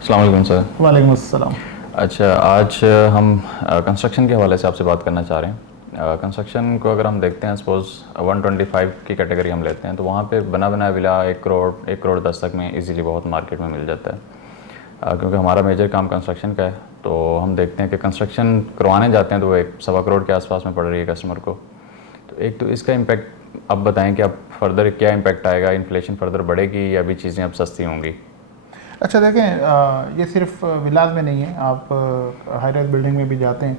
अस्सलाम वालेकुम सर। वालेकुम अस्सलाम। अच्छा, आज हम कंस्ट्रक्शन के हवाले से आपसे बात करना चाह रहे हैं। कंस्ट्रक्शन को अगर हम देखते हैं, सपोज़ 125 की कैटेगरी हम लेते हैं, तो वहाँ पे बना बनाया विला 1 करोड़ 10 तक में इजीली बहुत मार्केट में मिल जाता है। क्योंकि हमारा मेजर काम कंस्ट्रक्शन का है, तो हम देखते हैं कि कंस्ट्रक्शन करवाने जाते हैं तो वो 1 सवा करोड़ के आसपास में पड़ रही है कस्टमर को। तो एक तो इसका इम्पैक्ट अब बताएं कि अब फर्दर क्या इम्पैक्ट आएगा, इन्फ्लेशन फर्दर बढ़ेगी या अभी चीज़ें अब सस्ती होंगी? अच्छा देखें, ये सिर्फ विलाज में नहीं है, आप हाई राइज बिल्डिंग में भी जाते हैं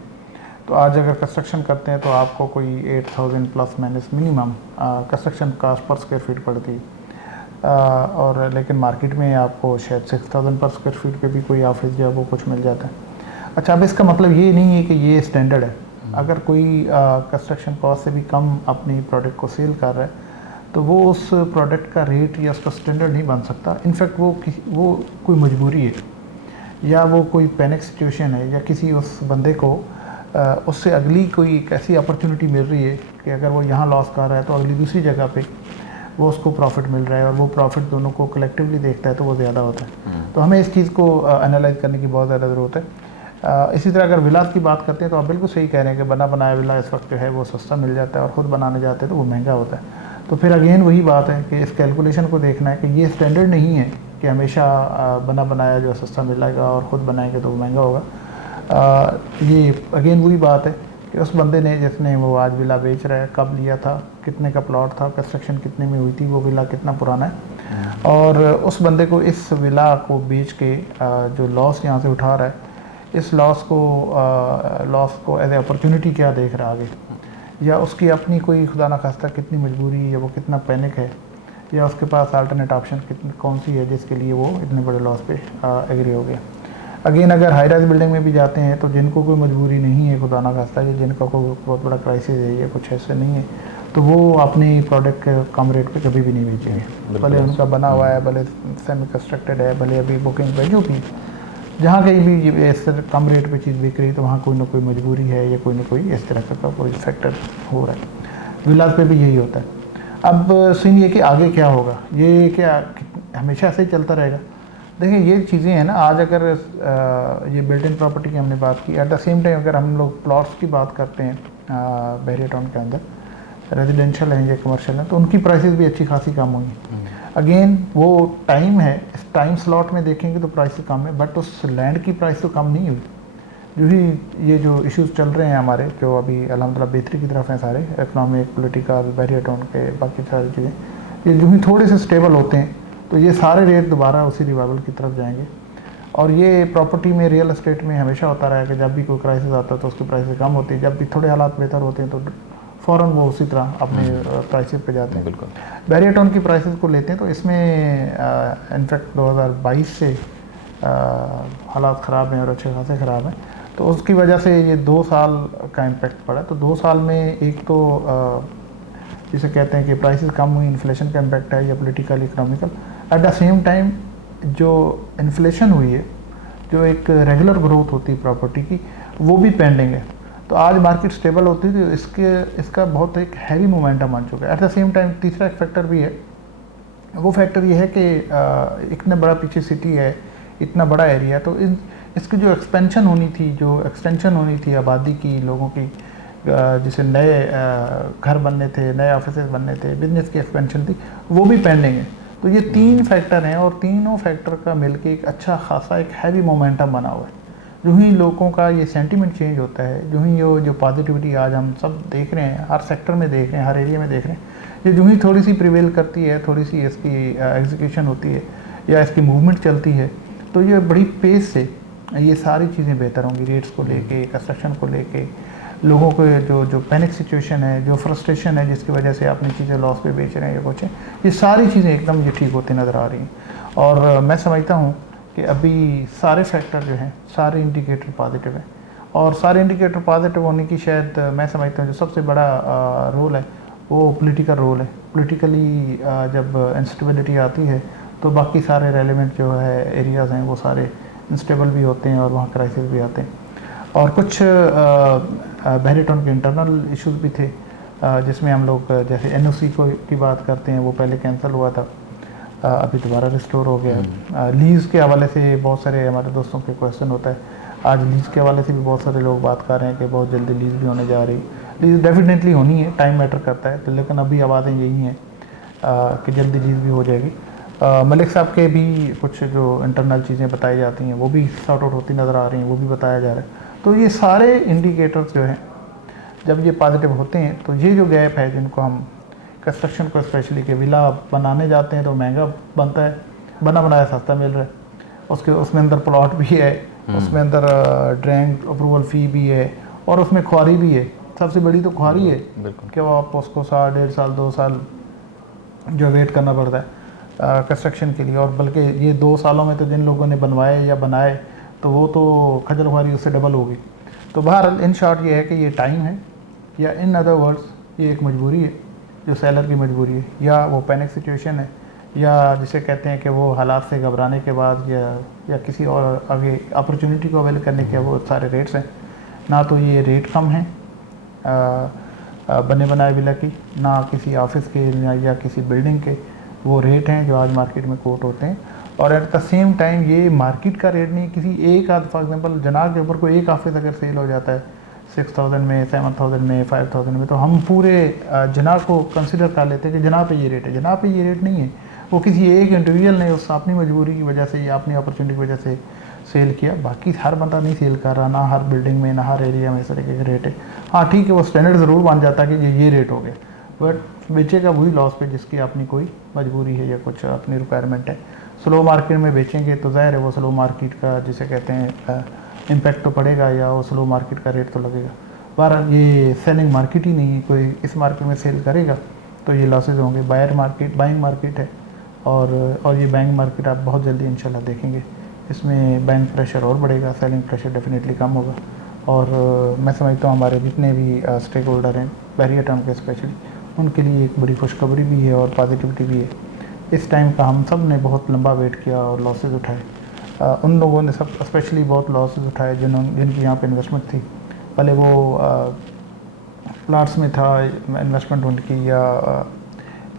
तो आज अगर कंस्ट्रक्शन करते हैं तो आपको कोई 8,000 plus minus minimum construction cost per square feet पड़ती है। और लेकिन मार्केट में आपको शायद 6,000 पर स्क्वायर फीट पे भी कोई ऑफिस जो है वो कुछ मिल जाता है। अच्छा, अब इसका मतलब ये नहीं है कि ये स्टैंडर्ड है। अगर कोई कंस्ट्रक्शन कॉस्ट से भी कम अपनी प्रोडक्ट को सेल कर रहा है तो वो उस प्रोडक्ट का रेट या उसका स्टैंडर्ड नहीं बन सकता। इनफैक्ट वो कोई मजबूरी है या वो कोई पैनिक सिचुएशन है या किसी उस बंदे को उससे अगली कोई एक ऐसी अपॉर्चुनिटी मिल रही है कि अगर वो यहाँ लॉस कर रहा है तो अगली दूसरी जगह पे वो उसको प्रॉफिट मिल रहा है और वो प्रॉफिट दोनों को कलेक्टिवली देखता है तो वो ज़्यादा होता है। तो हमें इस चीज़ को एनालाइज करने की बहुत ज़्यादा ज़रूरत है। इसी तरह अगर विलास की बात करते हैं तो आप बिल्कुल सही कह रहे हैं कि बना बनाया विला इस वक्त जो है वो सस्ता मिल जाता है और ख़ुद बनाने जाते हैं तो वो महंगा होता है। तो फिर अगेन वही बात है कि इस कैलकुलेशन को देखना है कि ये स्टैंडर्ड नहीं है कि हमेशा बना बनाया जो सस्ता मिलेगा और ख़ुद बनाएंगे तो वो महंगा होगा। ये अगेन वही बात है कि उस बंदे ने जिसने वो आज विला बेच रहा है कब लिया था, कितने का प्लॉट था, कंस्ट्रक्शन कितने में हुई थी, वो विला कितना पुराना है और उस बंदे को इस विला को बेच के जो लॉस यहाँ से उठा रहा है इस लॉस को एज ए अपॉर्चुनिटी क्या देख रहा है आगे, या उसकी अपनी कोई खुदा ना खास्ता कितनी मजबूरी है या वो कितना पैनिक है या उसके पास अल्टरनेट ऑप्शन कौन सी है जिसके लिए वो इतने बड़े लॉस पे एग्री हो गया। अगेन अगर हाई राइज बिल्डिंग में भी जाते हैं तो जिनको कोई मजबूरी नहीं है खुदा ना खास्ता या जिनका कोई बहुत बड़ा क्राइसिस है या कुछ ऐसे नहीं है तो वो अपनी प्रोडक्ट कम रेट पे कभी भी नहीं बेचेंगे, भले उनका बना हुआ है, भले सेमी कंस्ट्रक्टेड है, भले अभी बुकिंग पे जो भी जहाँ कहीं भी इस कम रेट पे चीज़ बिक रही तो वहाँ कोई ना कोई मजबूरी है या कोई ना कोई इस तरह का कोई फैक्टर हो रहा है। विलास पे भी यही होता है। अब सीन ये कि आगे क्या होगा, ये क्या हमेशा ऐसे ही चलता रहेगा? देखिए ये चीज़ें हैं ना, आज अगर ये बिल्डिंग प्रॉपर्टी की हमने बात की, एट द सेम टाइम अगर हम लोग प्लॉट्स की बात करते हैं बहरिया टाउन के अंदर रेजिडेंशियल हैं या कमर्शियल हैं तो उनकी प्राइसेस भी अच्छी खासी कम होंगी। अगेन वो टाइम है, इस टाइम स्लॉट में देखेंगे तो प्राइस कम है बट उस लैंड की प्राइस तो कम नहीं हुई। जो ही ये जो इश्यूज़ चल रहे हैं हमारे जो अभी अल्हम्दुलिल्लाह बेहतरी की तरफ हैं सारे, इकनॉमिक पॉलिटिकल बहरिया टाउन के बाकी सारी चीज़ें, ये जो ही थोड़े से स्टेबल होते हैं तो ये सारे रेट दोबारा उसी रिवाइवल की तरफ जाएंगे। और ये प्रॉपर्टी में रियल एस्टेट में हमेशा होता रहा है कि जब भी कोई क्राइसिस आता है तो उसकी प्राइसेस कम होती है, जब भी थोड़े हालात बेहतर होते हैं तो फ़ौरन वो उसी तरह अपने प्राइसेस पे जाते हैं। बिल्कुल। बहरिया टाउन की प्राइसेस को लेते हैं तो इसमें इनफैक्ट 2022 से हालात ख़राब हैं और अच्छे खासे ख़राब हैं तो उसकी वजह से ये 2 साल का इम्पेक्ट पड़ा। तो 2 साल में एक तो जिसे कहते हैं कि प्राइसेस कम हुई, इन्फ्लेशन का इम्पैक्ट है या political economical. At the same time जो इन्फ्लेशन हुई है, जो एक रेगुलर ग्रोथ होती है प्रॉपर्टी की, वो भी पेंडिंग है। तो आज मार्केट स्टेबल होती है तो इसका बहुत एक हैवी मोमेंटम आ चुका है। एट द सेम टाइम तीसरा एक फैक्टर भी है, वो फैक्टर ये है कि इतना बड़ा पीछे सिटी है, इतना बड़ा एरिया, तो इसकी जो एक्सपेंशन होनी थी, जो एक्सटेंशन होनी थी आबादी की, लोगों की, जैसे नए घर बनने थे, नए ऑफिसेज बनने थे, बिजनेस की एक्सपेंशन थी, वो भी पेंडिंग है। तो ये 3 फैक्टर हैं और तीनों फैक्टर का मिलकर एक अच्छा खासा एक हैवी मोमेंटम बना हुआ है। जो ही लोगों का ये सेंटीमेंट चेंज होता है, जो ही जो पॉजिटिविटी आज हम सब देख रहे हैं, हर सेक्टर में देख रहे हैं, हर एरिया में देख रहे हैं, ये जो ही थोड़ी सी प्रिवेल करती है, थोड़ी सी इसकी एग्जीक्यूशन होती है या इसकी मूवमेंट चलती है तो ये बड़ी पेस से ये सारी चीज़ें बेहतर होंगी। रेट्स को लेके, कंस्ट्रक्शन को लेके, लोगों को जो पैनिक सिचुएशन है, जो फ्रस्ट्रेशन है जिसकी वजह से अपनी चीज़ें लॉस पे बेच रहे हैं या कुछ है, ये सारी चीज़ें एकदम ये ठीक होती नज़र आ रही हैं। और मैं समझता हूँ कि अभी सारे फैक्टर जो हैं, सारे इंडिकेटर पॉजिटिव हैं और सारे इंडिकेटर पॉजिटिव होने की शायद मैं समझता हूँ जो सबसे बड़ा रोल है वो पॉलिटिकल रोल है। पॉलिटिकली जब इंस्टेबिलिटी आती है तो बाकी सारे रेलेवेंट जो है एरियाज़ हैं वो सारे इंस्टेबल भी होते हैं और वहाँ क्राइसिस भी आते हैं। और कुछ बहरिया टाउन के इंटरनल इश्यूज़ भी थे जिसमें हम लोग जैसे NOC की बात करते हैं, वो पहले कैंसिल हुआ था अभी दोबारा रिस्टोर हो गया। लीज़ के हवाले से बहुत सारे हमारे दोस्तों के क्वेश्चन होता है, आज लीज़ के हवाले से भी बहुत सारे लोग बात कर रहे हैं कि बहुत जल्दी लीज़ भी होने जा रही। लीज़ डेफिनेटली होनी है, टाइम मैटर करता है, तो लेकिन अभी आवाज़ें यही हैं कि जल्दी लीज़ भी हो जाएगी। मलिक साहब के भी कुछ जो इंटरनल चीज़ें बताई जाती हैं वो भी सॉर्ट आउट होती नज़र आ रही हैं, वो भी बताया जा रहा है। तो ये सारे इंडिकेटर्स जो हैं जब ये पॉजिटिव होते हैं तो ये जो गैप है जिनको हम कंस्ट्रक्शन को स्पेशली कि विला बनाने जाते हैं तो महंगा बनता है, बना बनाया सस्ता मिल रहा है, उसमें अंदर प्लॉट भी है, उसमें अंदर ड्राइंग अप्रूवल फ़ी भी है और उसमें ख्वारी भी है। सबसे बड़ी तो ख्वारी है कि वो आप उसको 1.5 साल 2 साल जो वेट करना पड़ता है कंस्ट्रक्शन के लिए, और बल्कि ये 2 सालों में तो जिन लोगों ने बनवाए या बनाए तो वो तो खजल ख्वारी उससे डबल होगी। तो बहरहाल इन शॉर्ट ये है कि ये टाइम है, या इन अदर वर्ड्स ये एक मजबूरी है जो सेलर की मजबूरी है, या वो पैनिक सिचुएशन है, या जिसे कहते हैं कि वो हालात से घबराने के बाद या किसी और आगे अपॉर्चुनिटी को अवेल करने के वो सारे रेट्स हैं। ना तो ये रेट कम हैं बने बनाए विला की, ना किसी ऑफिस के या किसी बिल्डिंग के वो रेट हैं जो आज मार्केट में कोट होते हैं, और एट द सेम टाइम ये मार्केट का रेट नहीं, किसी एक आध फॉर एग्जांपल जनाब के ऊपर कोई एक ऑफिस अगर सेल हो जाता है 6000 में, 7000 में, 5000 में, तो हम पूरे जनाब को कंसिडर कर लेते हैं कि जनाब पे ये रेट है। जनाब पे ये रेट नहीं है, वो किसी एक इंडिविजुअल ने उस अपनी मजबूरी की वजह से या अपनी अपॉर्चुनिटी की वजह से सेल किया। बाकी हर बंदा नहीं सेल कर रहा, ना हर बिल्डिंग में, ना हर एरिया में इस तरीके का रेट है। हाँ ठीक है, वो स्टैंडर्ड ज़रूर बन जाता है कि ये रेट हो गया, बट बेचेगा वही लॉस पे जिसकी अपनी कोई मजबूरी है या कुछ अपनी रिक्वायरमेंट है। स्लो मार्केट में बेचेंगे तो ज़ाहिर है वो स्लो मार्केट का जिसे कहते हैं इम्पैक्ट तो पड़ेगा, या वो स्लो मार्केट का रेट तो लगेगा। पर ये सेलिंग मार्केट ही नहीं है, कोई इस मार्केट में सेल करेगा तो ये लॉसेज होंगे। बाइंग मार्केट है, और ये बाइंग मार्केट आप बहुत जल्दी इंशाल्लाह देखेंगे इसमें बाइंग प्रेशर और बढ़ेगा, सेलिंग प्रेशर डेफिनेटली कम होगा। और मैं समझता हूँ हमारे जितने भी स्टेक होल्डर हैं बैरियर टर्म के स्पेशली, उनके लिए एक बड़ी खुशखबरी भी है और पॉजिटिविटी भी है। इस टाइम का हम सब ने बहुत लंबा वेट किया और लॉसेज उठाए। उन लोगों ने सब स्पेशली बहुत लॉसेज उठाए जिनकी यहाँ पे इन्वेस्टमेंट थी, पहले वो प्लाट्स में था इन्वेस्टमेंट उनकी, या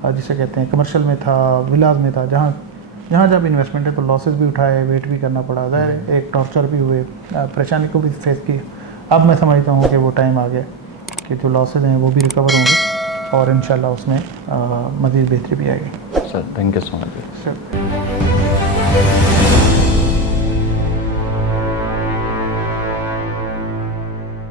जिसे कहते हैं कमर्शियल में था, विलाज में था, जहाँ जब इन्वेस्टमेंट है तो लॉसेज भी उठाए, वेट भी करना पड़ा, ज़ाहिर एक टॉर्चर भी हुए, परेशानी को भी फेस की। अब मैं समझता हूँ कि वो टाइम आ गया कि जो लॉसेज हैं वो भी रिकवर होंगे और इंशाल्लाह उसमें मज़ीद बेहतरी भी आएगी। Sir thank you so much. Sir